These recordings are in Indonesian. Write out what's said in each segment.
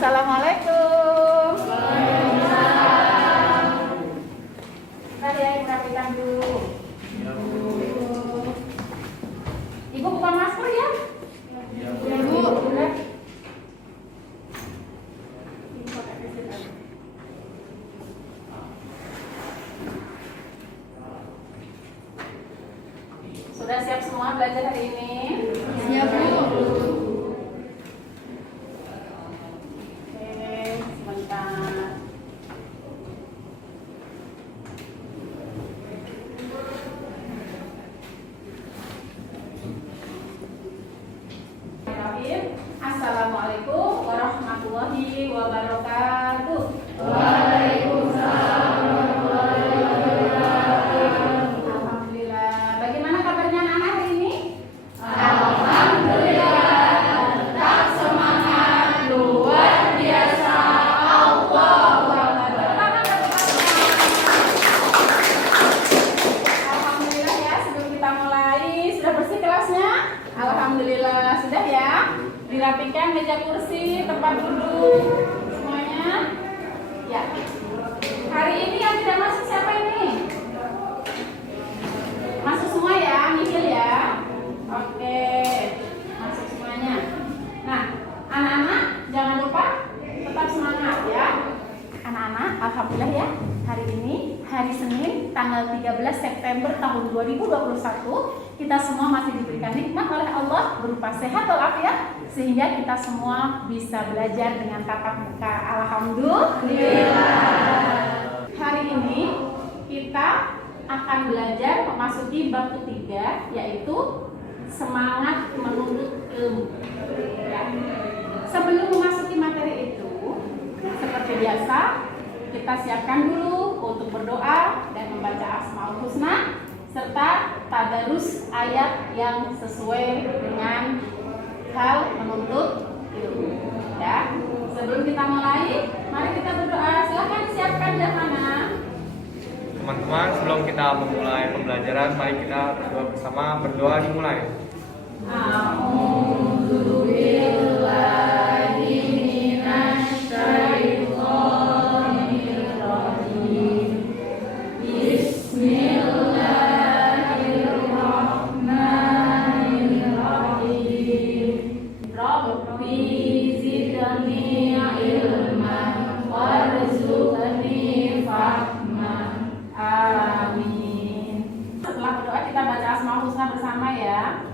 Assalamualaikum. Bentar ya, Ibu rapikan dulu. Ibu buka masker ya? Ibu, udah. Sudah siap semua belajar hari ini? Siap, Bu. Assalamualaikum warahmatullahi wabarakatuh. Waalaikumsalam warahmatullahi wabarakatuh. Alhamdulillah. Bagaimana kabarnya anak-anak hari ini? Alhamdulillah, tetap semangat, luar biasa. Allahu Akbar. Alhamdulillah ya, sebelum kita mulai sudah bersih kelasnya? Alhamdulillah sudah ya. Dirapikan meja kursi, tempat duduk semuanya. Ya. Hari ini yang tidak masuk siapa ini? Masuk semua ya, nihil ya. Oke, masuk semuanya. Nah, anak-anak jangan lupa tetap semangat ya. Anak-anak, alhamdulillah ya. Hari ini hari Senin tanggal 13 September tahun 2021, kita semua masih diberikan nikmat oleh Allah berupa sehat walafiat sehingga kita semua bisa belajar dengan tatap muka. Alhamdulillah. Hari ini kita akan belajar memasuki bab ketiga, yaitu semangat menuntut ilmu. Ya. Sebelum memasuki materi itu, seperti biasa, kita siapkan dulu untuk berdoa dan membaca Asmaul Husna serta tadarus ayat yang sesuai dengan hal menuntut ilmu. Ya. Sebelum kita mulai, mari kita berdoa. Silakan disiapkan mana. Teman-teman, sebelum kita memulai pembelajaran, mari kita berdoa bersama. Berdoa dimulai. A'udzubillahi minasyaitonirrajim. Bismillahirrahmanirrahim. Rabbi zidni ilman warzuqni fahman. Amin. Setelah berdoa kita baca Asmaul Husna bersama ya.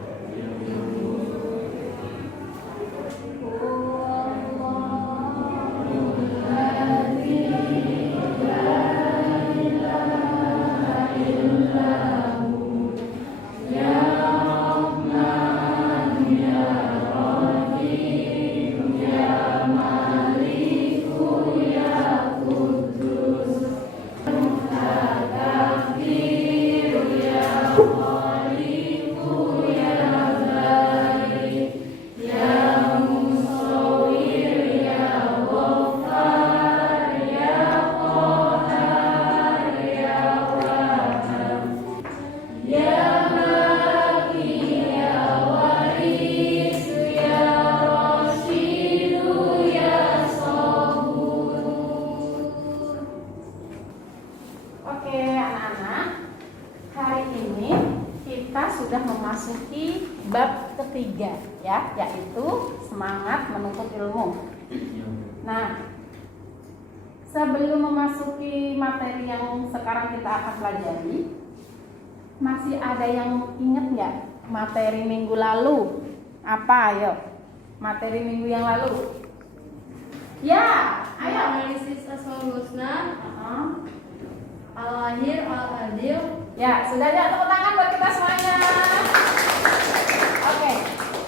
Oke anak-anak, hari ini kita sudah memasuki bab ketiga ya, yaitu semangat menuntut ilmu. Nah, sebelum memasuki materi yang sekarang kita akan pelajari, masih ada yang ingat nggak materi minggu lalu? Apa ayo? Materi minggu yang lalu? Ya, ayo. Analisis Asmaul Husna, Al-Ahir, Al-Adil. Ya, sudah ya, tepuk tangan buat kita semuanya. Oke,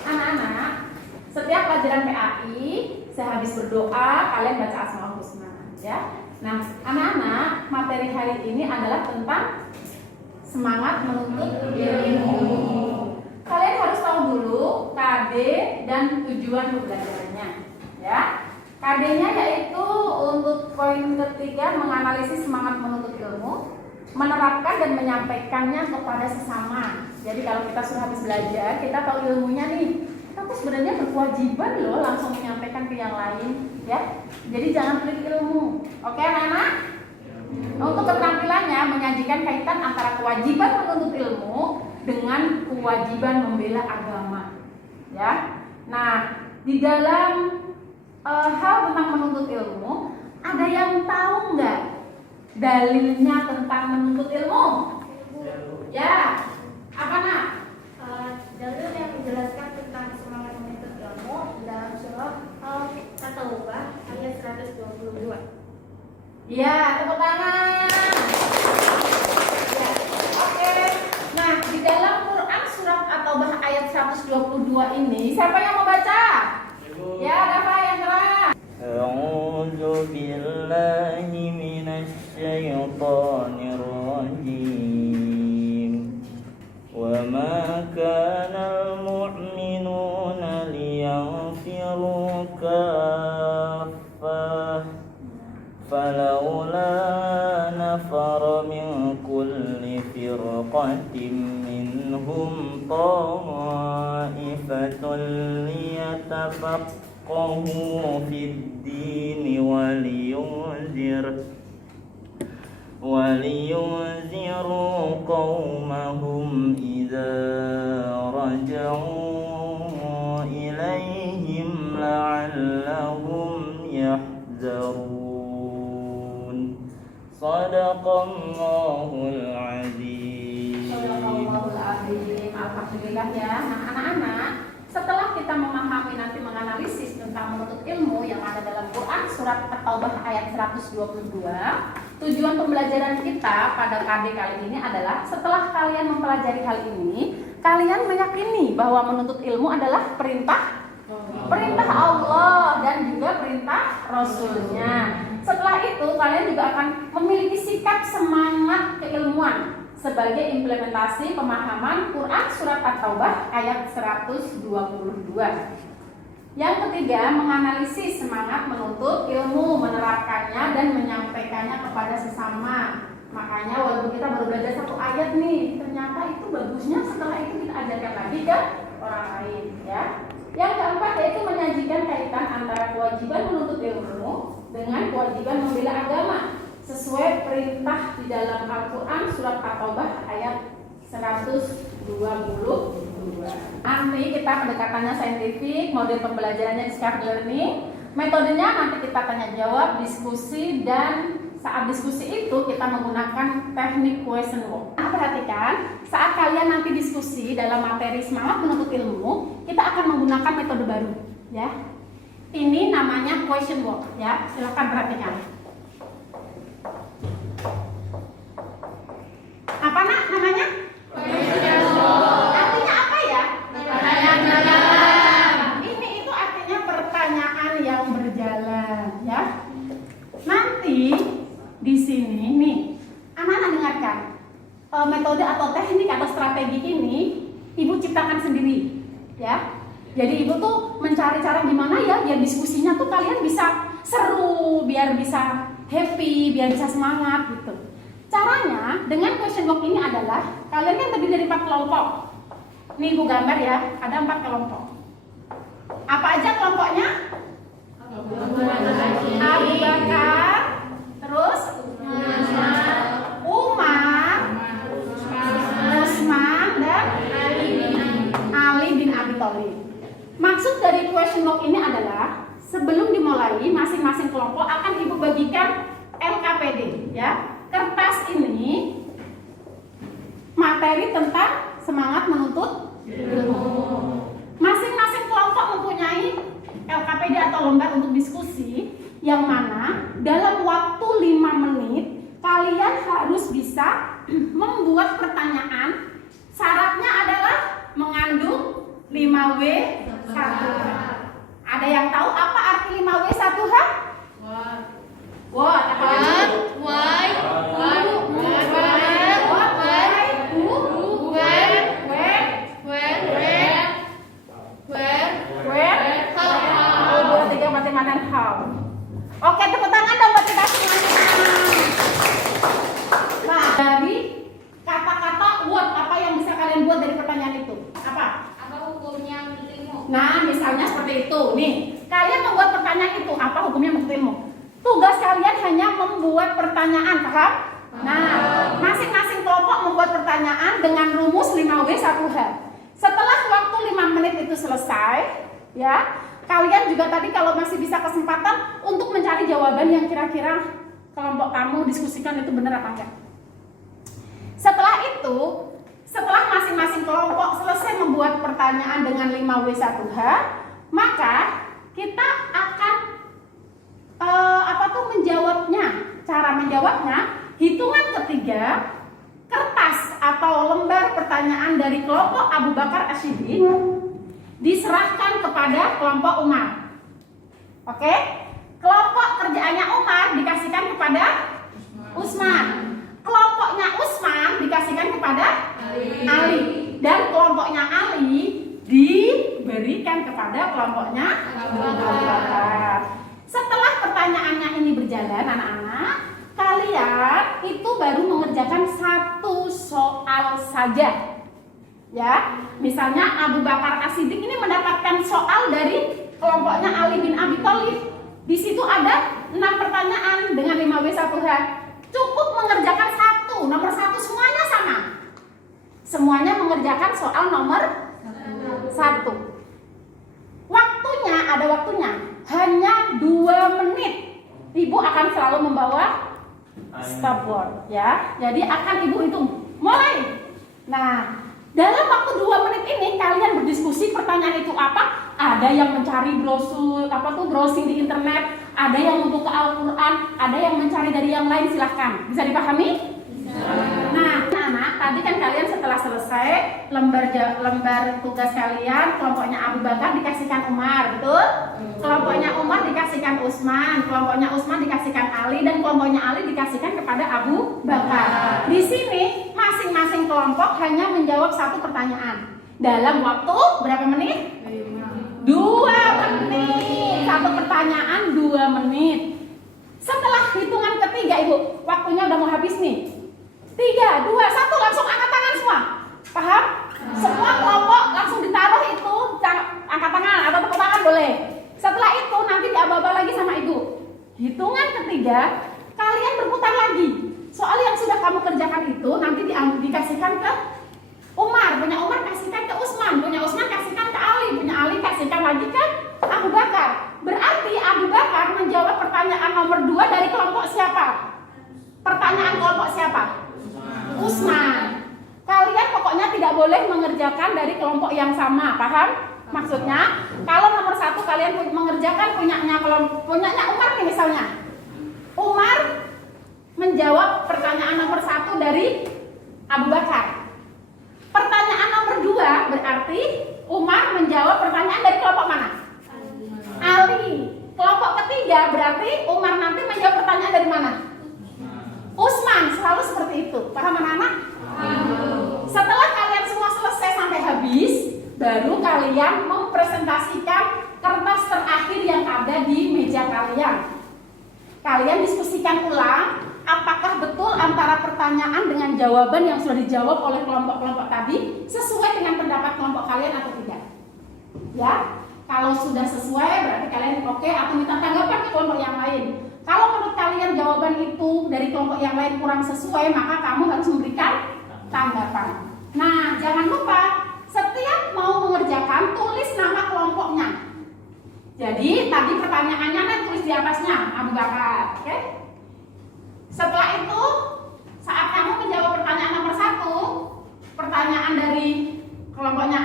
anak-anak, setiap pelajaran PAI, sehabis berdoa, kalian baca Asmaul Husna, ya. Nah, anak-anak, materi hari ini adalah tentang semangat menuntut ilmu. Kalian harus tahu dulu KD dan tujuan pembelajarannya, ya. KD-nya yaitu untuk poin ketiga, menganalisis semangat menuntut ilmu, menerapkan dan menyampaikannya kepada sesama. Jadi kalau kita sudah habis belajar, kita tahu ilmunya nih, kita terus sebenarnya berkewajiban loh langsung menyampaikan ke yang lain, ya. Jadi jangan pelit ilmu. Oke, anak-anak? Untuk keterampilannya menyajikan kaitan antara kewajiban menuntut ilmu dengan kewajiban membela agama, ya. Nah, di dalam hal tentang menuntut ilmu, ada yang tahu nggak dalilnya tentang menuntut ilmu? Ya, apa nak? Dalil yang menjelaskan tentang semangat menuntut ilmu dalam surah At-Taubah ayat 122. Ya, tepuk tangan. Ya, oke. Nah, di dalam Quran surat At-Taubah ayat 122 ini, siapa yang mau baca? Ya, Dafa yang terang. أعوذ بالله من الشيطان الرجيم وما كان المؤمنون لينفروا كافة فلولا نفر من كل فرقة منهم طائفة ليتفقهوا في الدين ولينذروا قومهم إذا رجعوا إليهم لعلهم يحذرون صدق الله العظيم. Shadaqallahul azim. Alhamdulillah ya. Nah, anak-anak, setelah kita memahami nanti menganalisis tentang menuntut ilmu yang ada dalam Quran surat At-Taubah ayat 122, tujuan pembelajaran kita pada KD kali ini adalah setelah kalian mempelajari hal ini, kalian meyakini bahwa menuntut ilmu adalah perintah Allah dan juga perintah Rasulnya. Setelah itu kalian juga akan memiliki sikap semangat keilmuan sebagai implementasi pemahaman Quran surat At-Taubah ayat 122. Yang ketiga, menganalisis semangat menuntut ilmu, menerapkannya dan menyampaikannya kepada sesama. Makanya walaupun kita baru belajar satu ayat nih, ternyata itu bagusnya setelah itu kita ajarkan lagi ke orang lain, ya. Yang keempat yaitu menyajikan kaitan antara kewajiban menuntut ilmu dengan kewajiban membela agama sesuai perintah di dalam Al-Quran surat At-Taubah ayat 122. Nanti kita pendekatannya saintifik, model pembelajarannya discovery learning, metodenya nanti kita tanya jawab, diskusi, dan saat diskusi itu kita menggunakan teknik question work. Nah, perhatikan, saat kalian nanti diskusi dalam materi semangat menuntut ilmu, kita akan menggunakan metode baru, ya. Ini namanya question work, ya. Silakan perhatikan. Apa nak namanya? Artinya apa ya? Pertanyaan berjalan. Ini itu artinya pertanyaan yang berjalan, ya. Nanti di sini nih, anak-anak dengarkan. Metode atau teknik atau strategi ini ibu ciptakan sendiri, ya. Jadi ibu tuh mencari cara gimana ya biar diskusinya tuh kalian bisa seru, biar bisa happy, biar bisa semangat gitu. Caranya dengan question box ini adalah kalian kan terdiri dari 4 kelompok. Nih ibu gambar ya, ada 4 kelompok. Apa aja kelompoknya? Abu Bakar, terus Umar, Utsman, dan Ali bin Abi Thalib. Maksud dari question box ini adalah sebelum dimulai masing-masing kelompok akan ibu bagikan LKPD, ya. Kertas ini materi tentang semangat menuntut ilmu. Masing-masing kelompok mempunyai LKPD atau lembar untuk diskusi yang mana dalam waktu 5 menit kalian harus bisa membuat pertanyaan. Syaratnya adalah mengandung 5W1H. Ada yang tahu apa arti 5W1H? What? Apa lagi? Why? Oke, tepuk tangan dong buat kita semuanya. Nah, dari kata-kata what, apa yang bisa kalian buat dari pertanyaan itu? Apa? Apa hukumnya menuntut ilmu? Nah, Nah, misalnya seperti itu. Nih, kalian membuat pertanyaan itu apa hukumnya menurut ilmu? Tugas kalian hanya membuat pertanyaan, paham? Nah, masing-masing kelompok membuat pertanyaan dengan rumus 5W1H. Setelah waktu 5 menit itu selesai, ya, kalian juga tadi kalau masih bisa kesempatan untuk mencari jawaban yang kira-kira kelompok kamu diskusikan itu benar apa enggak. Setelah itu, setelah masing-masing kelompok selesai membuat pertanyaan dengan 5W1H, maka kita akan menjawabnya. Cara menjawabnya, hitungan ketiga, kertas atau lembar pertanyaan dari kelompok Abu Bakar As-Siddiq diserahkan kepada kelompok Umar. Oke? Kelompok kerjaannya Umar dikasihkan kepada Utsman. Kelompoknya Utsman dikasihkan kepada Ali. Dan kelompoknya Ali diberikan kepada kelompoknya Abu Bakar. Setelah pertanyaannya ini berjalan, anak-anak, kalian itu baru mengerjakan satu soal saja. Ya, misalnya Abu Bakar As-Siddiq ini mendapatkan soal dari kelompoknya Ali bin Abi Thalib. Di situ ada 6 pertanyaan dengan 5W1H. Cukup mengerjakan satu, nomor 1 semuanya sama. Semuanya mengerjakan soal nomor 1. Waktunya, ada waktunya, hanya 2 menit. Ibu akan selalu membawa stopwatch, ya. Jadi akan ibu hitung. Mulai. Nah, dalam waktu 2 menit ini kalian berdiskusi pertanyaan itu apa? Ada yang mencari browsing di internet, ada yang untuk ke Al-Quran, ada yang mencari dari yang lain, silahkan. Bisa dipahami? Bisa. Nah, anak, tadi kan kalian setelah selesai lembar tugas kalian, kelompoknya Abu Bakar dikasihkan Umar, betul? Kelompoknya Umar dikasihkan Utsman, kelompoknya Utsman dikasihkan Ali, dan kelompoknya Ali dikasihkan kepada Abu Bakar. Di sini masing-masing kelompok hanya menjawab satu pertanyaan dalam waktu berapa menit? 2 menit. Satu pertanyaan 2 menit. Setelah hitungan ketiga, ibu, waktunya udah mau habis nih. 3, 2, 1, langsung angkat tangan semua. Paham? Semua kelompok langsung ditaruh itu, angkat tangan atau tepuk tangan boleh. Setelah itu nanti diaba-aba lagi sama ibu. Hitungan ketiga, kalian berputar lagi. Soal yang sudah kamu kerjakan itu nanti dikasihkan ke Umar, punya Umar kasihkan ke Utsman, punya Utsman kasihkan ke Ali, punya Ali kasihkan lagi ke Abu Bakar. Berarti Abu Bakar menjawab pertanyaan nomor 2 dari kelompok siapa? Pertanyaan kelompok siapa? Utsman. Kalian pokoknya tidak boleh mengerjakan dari kelompok yang sama, paham? Maksudnya, kalau nomor 1 kalian mengerjakan punyanya Umar nih misalnya. Umar menjawab pertanyaan nomor 1 dari Abu Bakar. Pertanyaan nomor 2 berarti Umar menjawab pertanyaan dari kelompok mana? Ali. Kelompok ketiga berarti Umar nanti menjawab pertanyaan dari mana? Utsman. Selalu seperti itu. Paham anak-anak? Setelah kalian semua selesai sampai habis, baru kalian mempresentasikan kertas terakhir yang ada di meja kalian. Kalian diskusikan ulang apakah betul antara pertanyaan dengan jawaban yang sudah dijawab oleh kelompok-kelompok tadi sesuai dengan pendapat kelompok kalian atau tidak. Ya, kalau sudah sesuai berarti kalian oke atau minta tanggapan ke kelompok yang lain. Kalau menurut kalian jawaban itu dari kelompok yang lain kurang sesuai, maka kamu harus memberikan tanggapan. Nah, jangan lupa setiap mau mengerjakan tulis nama kelompoknya. Jadi tadi pertanyaannya tulis di atasnya Abu Bakar, oke? Setelah itu, saat kamu menjawab pertanyaan nomor 1, pertanyaan dari kelompoknya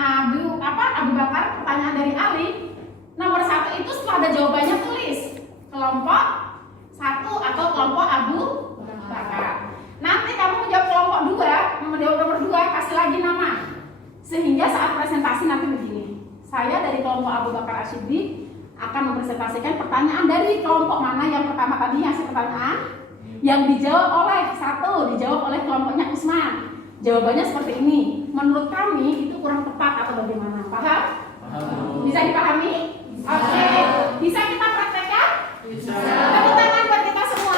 Abu Bakar, pertanyaan dari Ali, nomor 1 itu setelah ada jawabannya tulis kelompok 1 atau kelompok Abu Bakar. Nanti kamu menjawab kelompok 2, menjawab nomor 2, kasih lagi nama. Sehingga saat presentasi nanti begini, saya dari kelompok Abu Bakar As-Siddiq akan mempresentasikan pertanyaan dari kelompok mana yang pertama tadi ngasih pertanyaan, yang dijawab oleh kelompoknya Utsman. Jawabannya seperti ini. Menurut kami itu kurang tepat atau bagaimana? Paham? Bisa dipahami? Oke. Bisa kita praktekkan? Bisa. Tepuk tangan buat kita semua.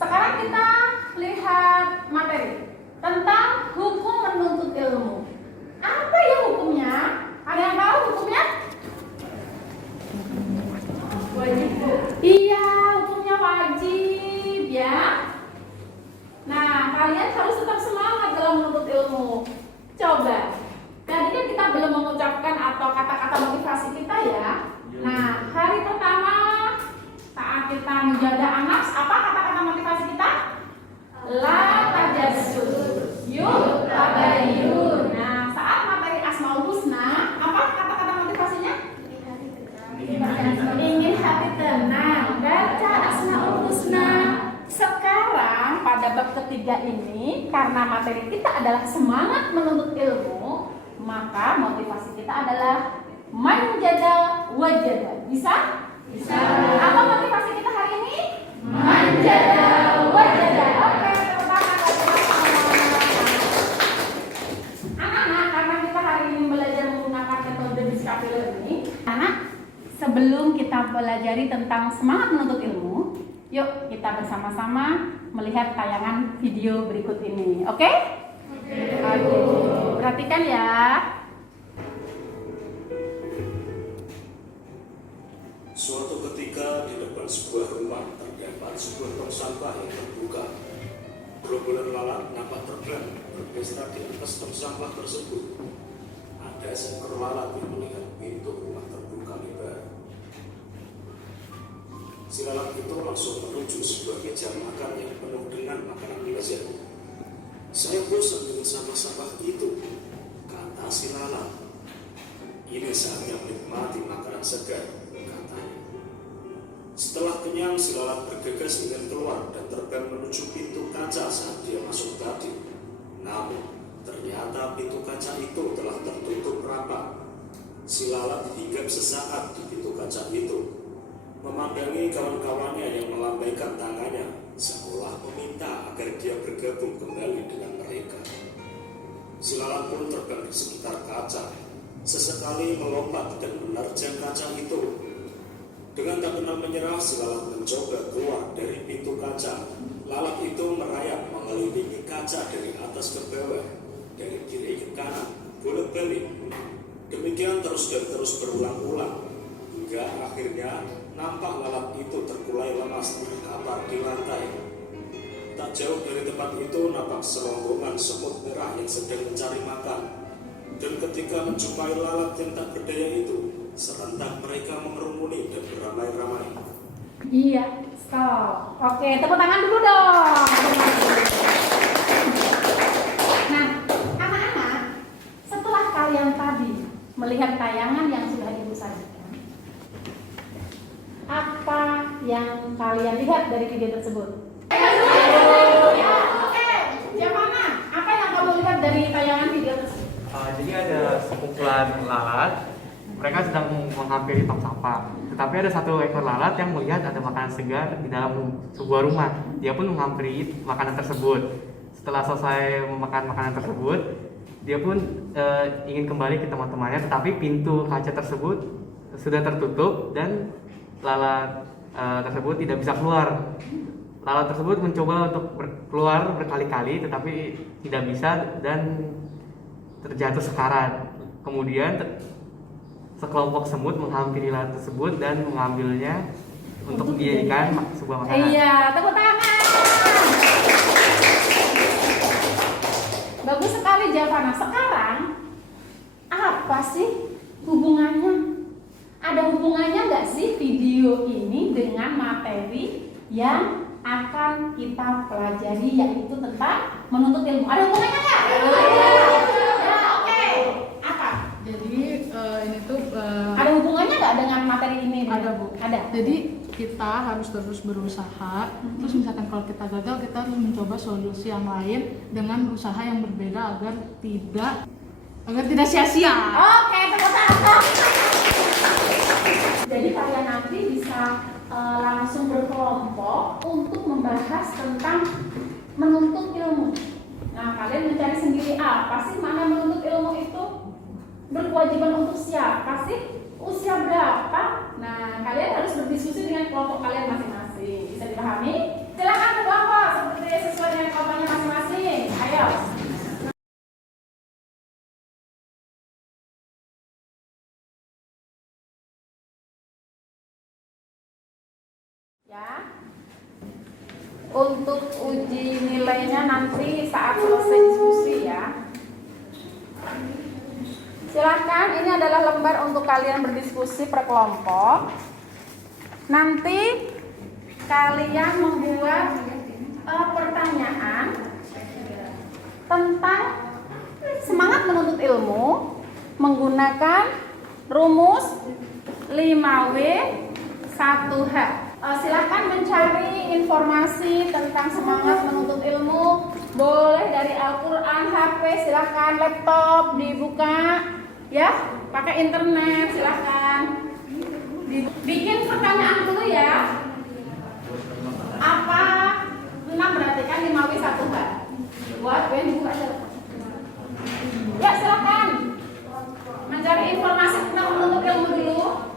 Sekarang kita lihat materi tentang hukum adalah semangat menuntut ilmu, maka motivasi kita adalah manjada wajada. Bisa? Bisa. Apa motivasi kita hari ini? Manjada wajada. Oke, tepuk tangan buat teman-teman. Anak-anak, karena kita hari ini belajar menggunakan metode Discovery Learning, anak, sebelum kita pelajari tentang semangat menuntut ilmu, yuk kita bersama-sama melihat tayangan video berikut ini. Oke? Oke. Perhatikan ya. Suatu ketika di depan sebuah rumah terdapat sebuah tong sampah yang terbuka. Gerombolan lalat nampak terbang berpesta di atas tong sampah tersebut. Ada seekor lalat yang melihat pintu rumah terbuka lebar. Si lalat itu langsung menuju sebuah meja makan yang penuh dengan makanan lezat. Saya bosan dengan sampah-sampah itu, kata si lalat. Ini saatnya menikmati makanan segar, katanya. Setelah kenyang, si lalat bergegas ingin keluar dan terbang menuju pintu kaca saat dia masuk tadi. Namun, ternyata pintu kaca itu telah tertutup rapat. Si lalat hinggap sesaat di pintu kaca itu, memandangi kawan-kawannya yang melambaikan tangannya, seolah meminta agar dia bergabung kembali dengan mereka. Si lalat pun terbang di sekitar kaca, sesekali melompat dan menerjang kaca itu. Dengan tak kenal menyerah, si lalat mencoba keluar dari pintu kaca. Lalat itu merayap mengelilingi kaca dari atas ke bawah, dari kiri ke kanan, bolak-balik. Demikian terus dan terus berulang-ulang, hingga akhirnya nampak lalat itu terkulai lemas terkapar di lantai. Tak jauh dari tempat itu nampak serombongan semut merah yang sedang mencari makan. Dan ketika menjumpai lalat yang tak berdaya itu, serentak mereka mengerumuni dan beramai-ramai. Iya, stop. Oke, tepuk tangan dulu dong. Nah, anak-anak, setelah kalian tadi melihat tayangan yang sudah Ibu sajikan, apa yang kalian lihat dari video tersebut? Ya, oke. Yang mana? Apa yang kamu lihat dari tayangan video tersebut? Jadi ada sekumpulan lalat. Mereka sedang menghampiri tong sampah. Tetapi ada satu ekor lalat yang melihat ada makanan segar di dalam sebuah rumah. Dia pun menghampiri makanan tersebut. Setelah selesai memakan makanan tersebut, dia pun ingin kembali ke teman-temannya. Tetapi pintu kaca tersebut sudah tertutup dan lalat tersebut tidak bisa keluar. Lalat tersebut mencoba untuk keluar berkali-kali, tetapi tidak bisa dan terjatuh sekarat. Kemudian sekelompok semut menghampiri lalat tersebut dan mengambilnya untuk dijadikan sebuah makanan. Iya, tepuk tangan. Bagus sekali jawabannya. Sekarang apa sih hubungannya? Ada hubungannya nggak sih video ini dengan materi yang akan kita pelajari, yaitu tentang menuntut ilmu? Ada hubungannya nggak? Ya, oke. Apa? Jadi ini tuh Ada hubungannya nggak dengan materi ini? ada, Bu. Ada. Jadi kita harus terus berusaha. Terus misalkan kalau kita gagal, kita harus mencoba solusi yang lain dengan usaha yang berbeda agar tidak sia-sia. Oke, tepuk tangan. Jadi kalian nanti bisa langsung berkelompok untuk membahas tentang menuntut ilmu. Nah, kalian mencari sendiri apa sih mana menuntut ilmu itu berkewajiban untuk siapa sih? Usia berapa? Nah, kalian harus berdiskusi dengan kelompok kalian masing-masing. Bisa dipahami? Silakan berkelompok seperti sesuai dengan kelompoknya masing-masing. Ayo. Ya. Untuk uji nilainya nanti saat selesai diskusi ya. Silahkan, ini adalah lembar untuk kalian berdiskusi per kelompok. Nanti kalian membuat pertanyaan tentang semangat menuntut ilmu menggunakan rumus 5W 1H. Silakan mencari informasi tentang semangat menuntut ilmu. Boleh dari Al-Quran, HP, silakan, laptop dibuka, ya, pakai internet, silakan. Bikin pertanyaan dulu ya. Apa 6 berarti kan 5W1H? Buat Ben dibuka aja. Ya, silakan. Mencari informasi tentang menuntut ilmu dulu.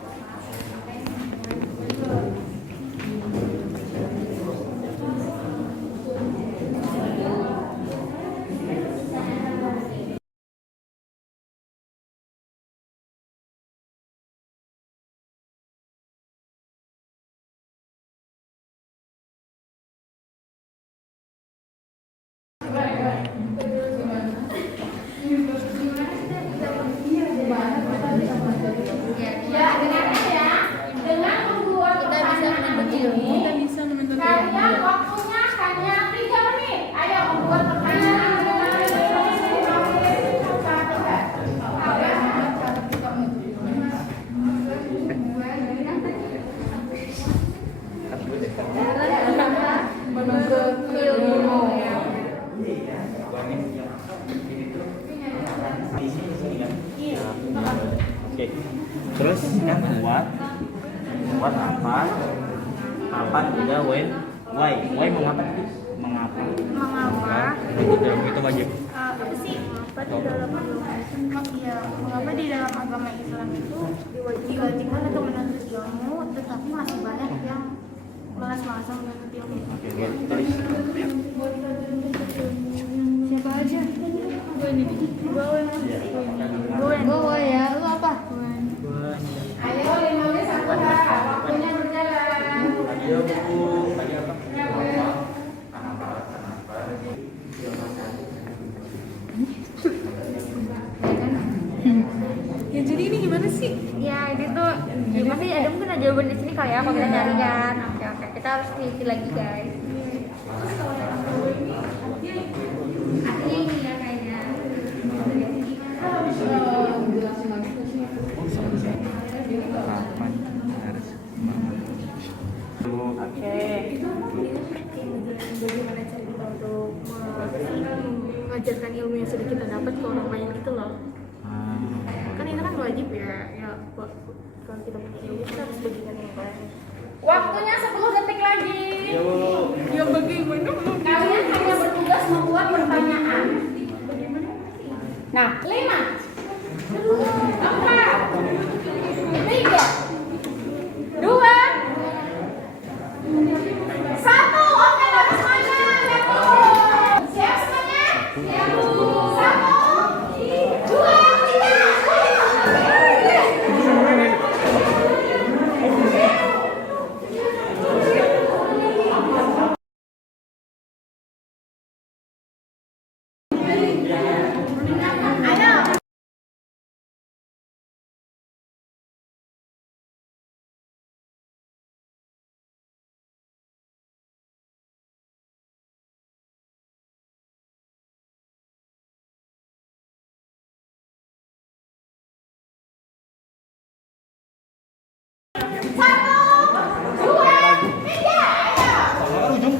Ya, dengarnya ya. Dengan membuat pertanyaan ini, kalian waktunya hanya 3 menit. Ayo membuat pertanyaan dengan informasi 5W1H. Oke. Terus yang buat apa? Kapan juga when why mengapa? Mengapa? Itu wajib. Apa sih? Mengapa di dalam agama Islam itu diwajibkan untuk menuntut ilmu, tetapi masih banyak yang malas-malasan menuntut ilmu? Oke, tulis. Siapa aja? Gue ya, lu apa? Ayo 5W1H. Waktunya berjalan. Ayo buku. Ya jadi ini gimana sih? Ya ini tuh, ya pasti ada mungkin ada jawaban di sini kali ya kalau kita cari kan. Oke, kita harus teliti lagi guys. Artinya ini ya kayaknya. Oke. Bagaimana cara kita untuk mengajarkan ilmu yang sudah kita dapat ke orang lain gitu loh. Kan ini kan wajib ya, kalau kita punya ilmu kita harus bagikan yang lain. Waktunya 10 detik lagi. Ya bagaimana? Kalian hanya bertugas membuat pertanyaan. Nah, 5, 4, 3, 2, 1. Oke, bagus semuanya. Siap semuanya? 1, 2, 3. Ayo.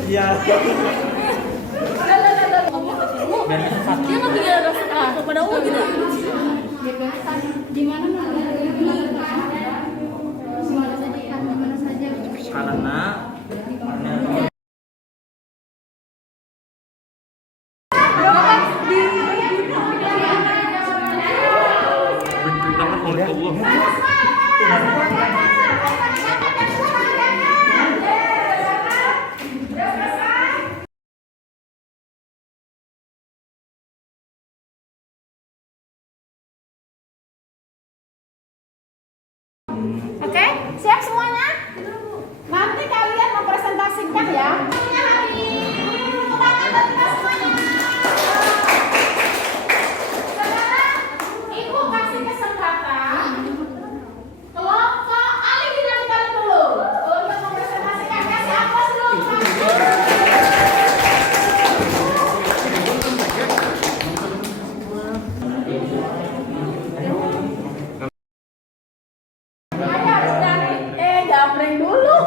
Iya. Dia nggak punya rasa pada U gitu. Gimana Karena Oke, siap semuanya? Nanti kalian mempresentasikan ya. Sekarang Ibu kasih kesempatan kelompok Ali dinamika dulu untuk mempresentasikan. Kasih aplaus dulu. Gambreng dulu.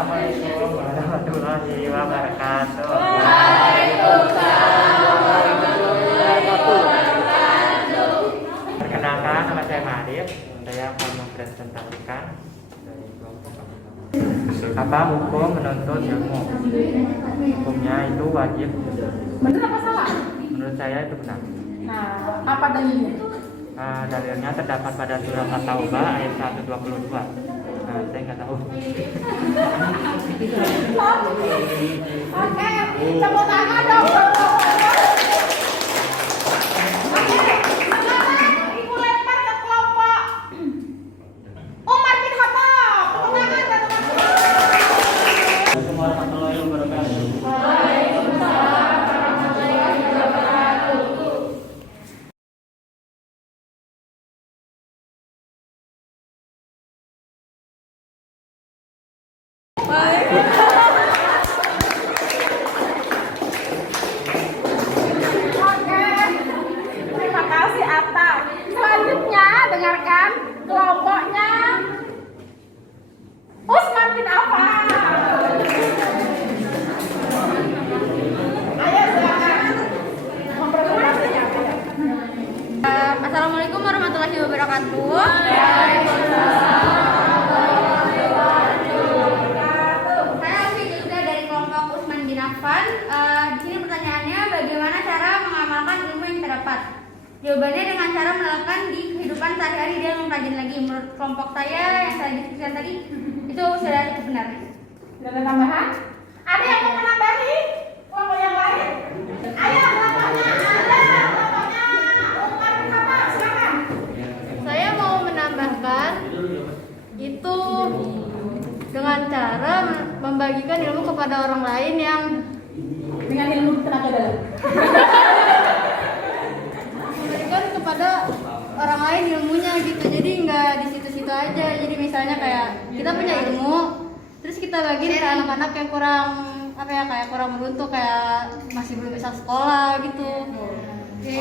Assalamualaikum warahmatullahi wabarakatuh. Perkenalkan, nama saya Marif. Saya akan mempresentasikan dari kelompok apa hukum menuntut ilmu. Hukumnya itu wajib. Benar apa salah? Menurut saya itu benar. Nah, apa dalilnya? Dalilnya terdapat pada surat At-Taubah ayat 122. Saya nggak tahu. Oke, tepuk tangan dong. Oke, sekarang ibu lempar ke kelompok Umar bin Khattab. Tepuk tangan ke teman-teman. Assalamualaikum warahmatullahi wabarakatuh. Oke, terima kasih Atta. Selanjutnya dengarkan kelompoknya Usman bin Affan. Ayo silakan mempresentasinya. Assalamualaikum warahmatullahi wabarakatuh. Saya Alfi juga dari kelompok Usman bin Affan. Di sini pertanyaannya, bagaimana cara mengamalkan ilmu yang terdapat? Jawabannya dengan cara menerapkan di kehidupan sehari-hari dan mempelajari lagi. Menurut kelompok saya yang saya diskusikan tadi, itu sudah cukup benar. Tidak ada tambahan? Ada yang mau menambahi? Kelompok yang lain? Ayo kelompoknya ada. Kelompoknya Umar bin Khattab, silakan. Saya mau menambahkan itu dengan cara membagikan ilmu kepada orang lain yang Dengan ilmu tenaga dalam. memberikan kepada orang lain ilmunya gitu. Jadi nggak di situ-situ aja. Jadi misalnya kayak kita punya ilmu, terus kita bagiin ke anak-anak yang kurang apa ya, kayak kurang beruntung, kayak masih belum bisa sekolah gitu. Oke.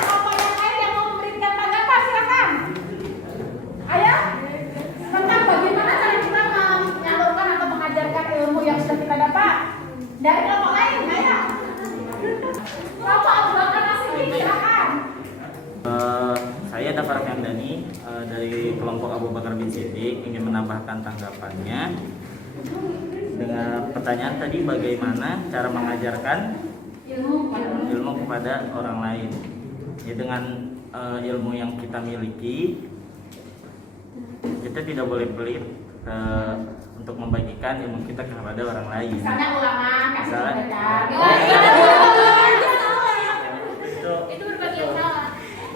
Kelompok yang lain yang mau memberikan tanggapan, silakan. Ayo, tentang bagaimana cara kita menyalurkan atau mengajarkan ilmu yang sudah kita dapat dari kelompok lain, ayo. Kelompok Abu Bakar As-Siddiq, silakan. Saya Dafar Kandani dari kelompok Abu Bakar bin Siddiq ingin menambahkan tanggapannya dengan pertanyaan tadi, bagaimana cara mengajarkan ilmu kepada orang lain. Ya, dengan ilmu yang kita miliki, kita tidak boleh pelit untuk membagikan ilmu kita kepada orang lain. Misalnya ulangan, kasih Misalnya. Itu berbagi yang salah.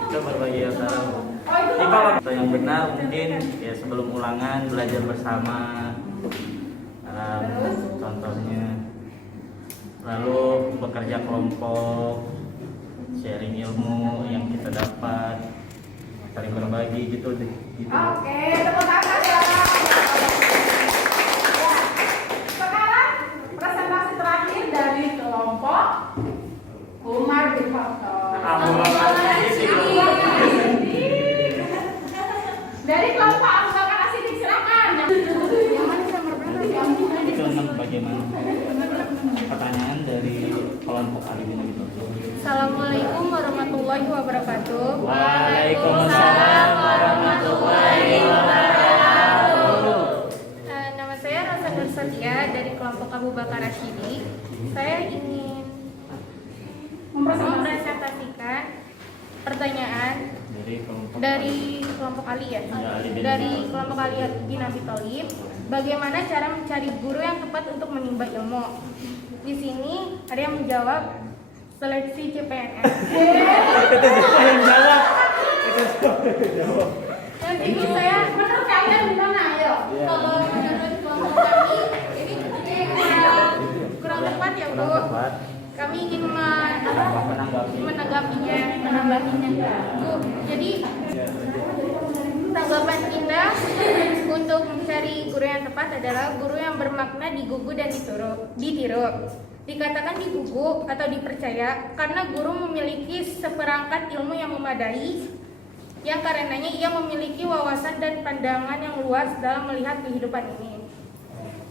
Kita berbagi yang salah. Jadi kalau yang benar mungkin ya sebelum ulangan belajar bersama, contohnya, lalu bekerja kelompok, sharing ilmu yang kita dapat, saling berbagi gitu deh. Gitu. Oke, tepuk tangan silakan. Ya. Sekarang presentasi terakhir dari kelompok Umar bin Khattab. Abu Bakar As-Siddiq. Dari kelompok Abu Bakar As-Siddiq, silakan. Itu tentang bagaimana pertanyaan dari kelompok Ali bin Abi Thalib. Assalamualaikum warahmatullahi wabarakatuh. Waalaikumsalam warahmatullahi wabarakatuh. Nama saya Rosa Nur Satia dari kelompok Abu Bakar As-Siddiq. Saya ingin mempresentasikan pertanyaan dari kelompok Ali ya. Dari kelompok Ali bin Abi Thalib. Bagaimana cara mencari guru yang tepat untuk menimba ilmu? Di sini ada yang menjawab seleksi CPNS. Yang ini saya Menurut kalian gimana? Ayo. kalau menurut kelompok kami ini kurang tepat ya Bu. Kami ingin menanggapinya Bu. Jadi tanggapan kita untuk mencari guru yang tepat adalah guru yang bermakna digugu dan ditiru. Dikatakan digugu atau dipercaya karena guru memiliki seperangkat ilmu yang memadai yang karenanya ia memiliki wawasan dan pandangan yang luas dalam melihat kehidupan ini.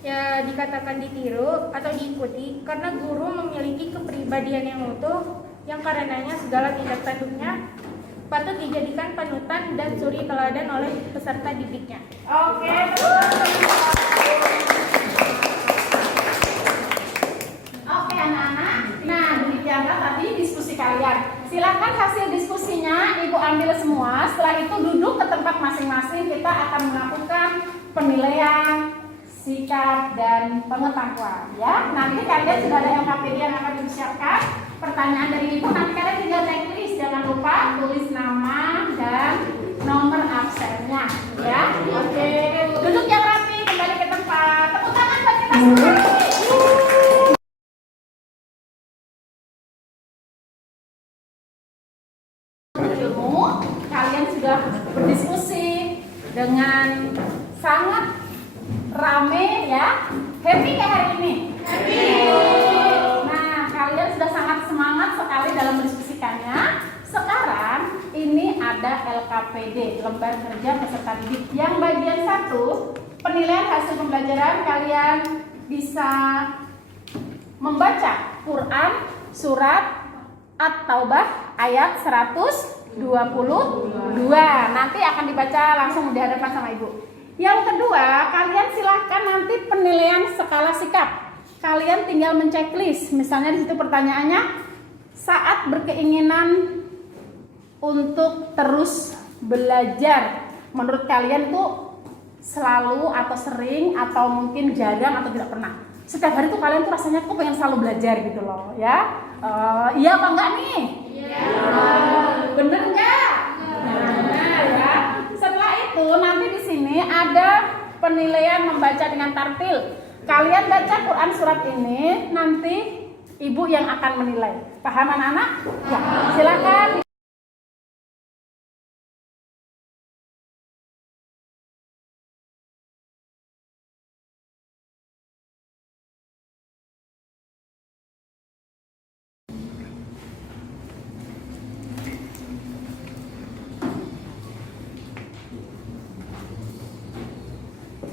Ya, dikatakan ditiru atau diikuti karena guru memiliki kepribadian yang utuh, yang karenanya segala tindak tanduknya patut dijadikan panutan dan suri teladan oleh peserta didiknya. Oke, oke anak-anak. Nah, demikianlah tadi diskusi kalian. Silakan hasil diskusinya Ibu ambil semua. Setelah itu duduk ke tempat masing-masing. Kita akan melakukan penilaian sikap dan pengetahuan. Ya, nanti kalian sudah ada LKPD yang akan disiapkan. Pertanyaan dari Ibu nanti kalian tinggal checklist. Jangan lupa tulis nama dan nomor absennya. Ya, oke. Duduk yang rapi, kembali ke tempat. Tepuk tangan buat kita semua. Ilmu, kalian sudah berdiskusi dengan sangat rame ya. Happy nggak hari ini? Happy. Nah, kalian sudah sangat semangat sekali dalam mendiskusikannya. Sekarang ini ada LKPD, lembar kerja peserta didik, yang bagian 1, penilaian hasil pembelajaran. Kalian bisa membaca Quran surat At-Taubah ayat 122. Nanti akan dibaca langsung di hadapan sama Ibu. Yang kedua, kalian silahkan nanti penilaian skala sikap. Kalian tinggal menceklis. Misalnya di situ pertanyaannya, saat berkeinginan untuk terus belajar, menurut kalian tuh selalu atau sering atau mungkin jarang atau tidak pernah? Setiap hari tuh kalian tuh rasanya tuh pengen selalu belajar gitu loh, ya? Iya apa enggak nih? Iya. Bener enggak? Nah, ya. Setelah itu nanti di sini ada penilaian membaca dengan tartil. Kalian baca Quran surat ini, nanti Ibu yang akan menilai. Paham anak-anak? Ya, silakan.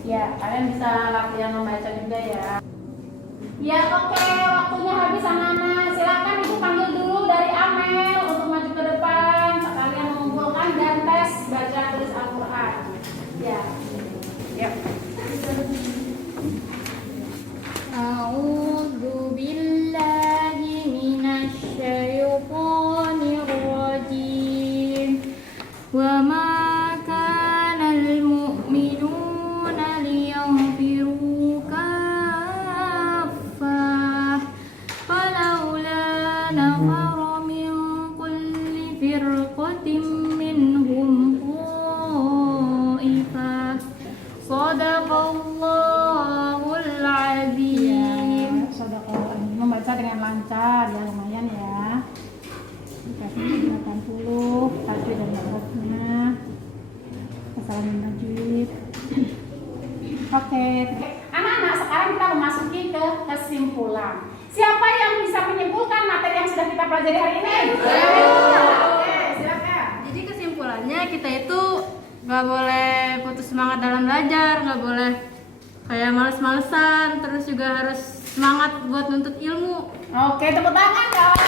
Ya, kalian bisa latihan membaca juga ya. Ya, oke, waktunya habis anak-anak. Silakan Ibu panggil dulu dari Amel untuk maju ke depan. Kalian mengumpulkan dan tes baca tulis Al-Quran. Ya. Ya. A'udzu billahi minasy syaithanir rajim. Wa ma kana al-mu'minuna liyanfiru kaffah falawla nafara min kulli firqatin minhum ta'ifah. Shadaqallahul azim. Saudara membaca dengan lancar ya, lumayan ya. Dikasih 80 tadi dan harusnya kesalahan tajwid. Oke, anak-anak, sekarang kita memasuki ke kesimpulan. Siapa yang bisa menyimpulkan materi yang sudah kita pelajari hari ini? Oke, silakan. Jadi kesimpulannya kita itu nggak boleh putus semangat dalam belajar, nggak boleh kayak males-malesan, terus juga harus semangat buat nuntut ilmu. Oke, tepuk tangan dong.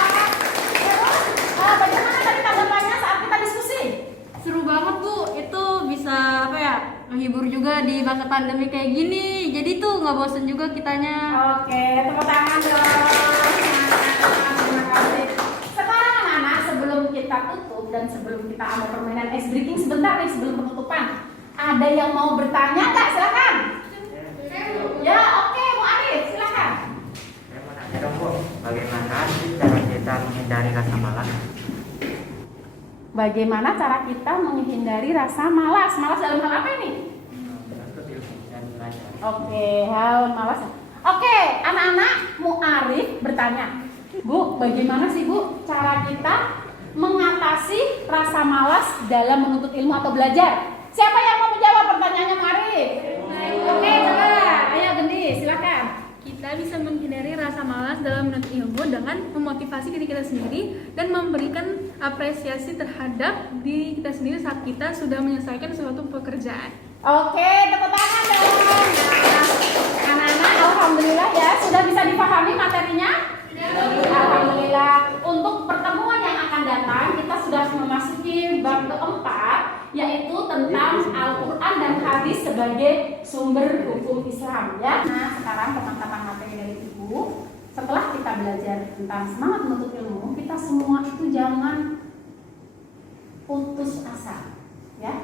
Terus, bagaimana tadi tanggapannya saat kita diskusi? Seru banget Bu, itu bisa apa ya, menghibur juga di masa pandemi kayak gini. Jadi tuh nggak bosen juga kitanya. Oke, tepuk tangan dong. Terima kasih. Sekarang anak-anak, sebelum kita tutup dan sebelum kita ada permainan ice breaking sebentar nih sebelum penutupan, ada yang mau bertanya nggak? Silakan. Ya, oke, Bu Arif, silakan. Saya mau nanya dong Bu, bagaimana sih cara kita menghindari rasa malas? Bagaimana cara kita menghindari rasa malas? Malas dalam hal apa ini? Menuntut ilmu dan belajar. Oke, hal malas. Oke, anak-anak, Bu Arif bertanya, Bu, bagaimana sih Bu cara kita mengatasi rasa malas dalam menuntut ilmu atau belajar? Siapa yang mau menjawab pertanyaannya, Bu Arif? Oke, coba, ayo Gendi, silakan. Kita bisa menghindari rasa malas dalam menuntut ilmu dengan memotivasi diri kita sendiri dan memberikan apresiasi terhadap diri kita sendiri saat kita sudah menyelesaikan suatu pekerjaan. Oke, tepuk tangan dong. Nah, anak-anak, alhamdulillah ya, sudah bisa dipahami materinya? Alhamdulillah. Untuk pertemuan yang akan datang, kita sudah memasuki bab keempat, yaitu tentang Al-Quran dan hadis sebagai sumber hukum Islam ya. Nah, sekarang teman-teman materi dari Ibu, setelah kita belajar tentang semangat menuntut ilmu, kita semua itu jangan putus asa ya.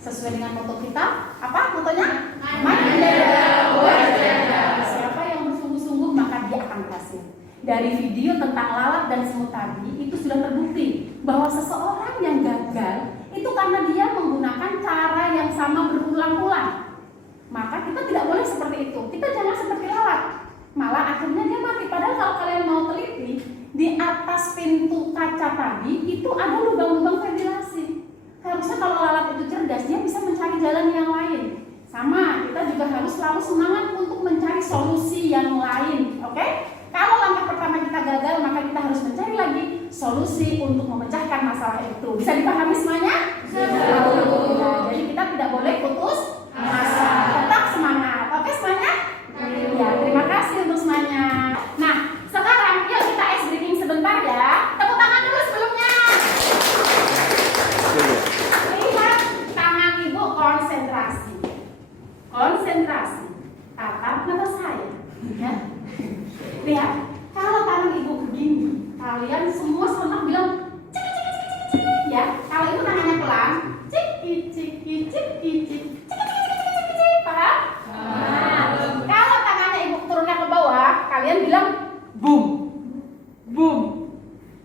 Sesuai dengan moto kita, apa motonya? Siapa yang bersungguh-sungguh maka dia akan berhasil. Dari video tentang lalat dan semut tadi itu sudah terbukti bahwa seseorang yang gagal itu karena dia menggunakan cara yang sama berulang-ulang. Maka kita tidak boleh seperti itu. Kita jangan seperti lalat. Malah akhirnya dia mati. Padahal kalau kalian mau teliti, di atas pintu kaca tadi itu ada lubang-lubang ventilasi. Harusnya kalau lalat itu cerdas, dia bisa mencari jalan yang lain. Sama, kita juga harus selalu semangat untuk mencari solusi yang lain. Oke? Kalau langkah pertama kita gagal, maka kita harus mencari lagi solusi untuk memecahkan masalah itu. Bisa dipahami semuanya? Nah, jadi kita tidak boleh putus asa. Tetap semangat. Oke semuanya? Ya, terima kasih untuk semuanya. Nah, sekarang yuk kita ice breaking sebentar ya. Tepuk tangan dulu sebelumnya. Lihat tangan ibu, konsentrasi. Konsentrasi. Tatap mata saya. Ya. Lihat, kalau tangan ibu begini, kalian semua serentak bilang cik cik cik cik cik ya. Kalau ibu tangannya pelan, cik cik cik cik cik cik cik cik, paham? Nah, kalau tangannya ibu turunnya ke bawah, kalian bilang boom, boom,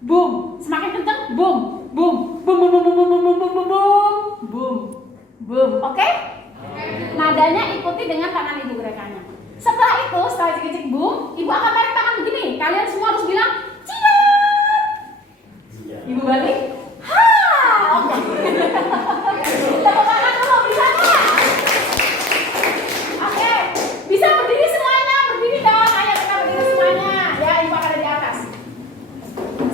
boom. Semakin kencang, boom, boom, boom, boom, boom, boom, boom, boom, boom, boom, boom, boom. Oke? Nadanya ikuti dengan tangan ibu gerakannya. Setelah itu, setelah cik-cik boom, ibu akan tarik tangan begini. Kalian semua harus bilang ciar. Ibu balik. Ha, oke. Tepuk tangan dulu, bisa nggak? Oke, bisa berdiri semuanya, berdiri dong. Ayo kita berdiri semuanya. Ya, ibu akan ada di atas.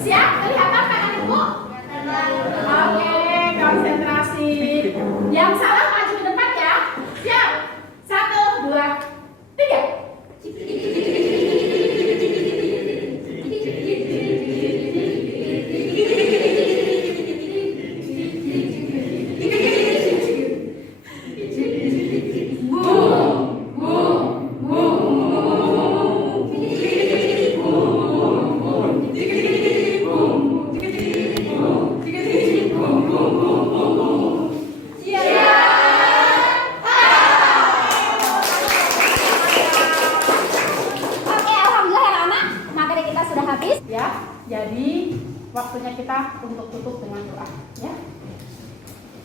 Siap? Kelihatan tangan ibu? Oke, konsentrasi. Yang salah maju ke depan ya. Siap? 1, 2, 3. Jadi waktunya kita untuk tutup dengan doa ya.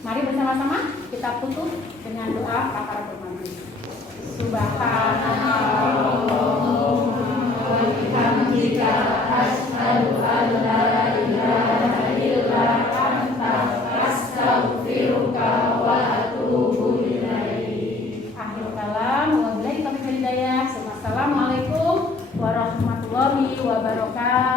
Mari bersama-sama kita tutup dengan doa kafaratul majlis. Subhanallahumma wa bihamdika asyhadu an la ilaha illa anta astaghfiruka wa atubu ilaik. Akhir kalam, wabillahi taufiq wal hidayah. Assalamualaikum warahmatullahi wabarakatuh.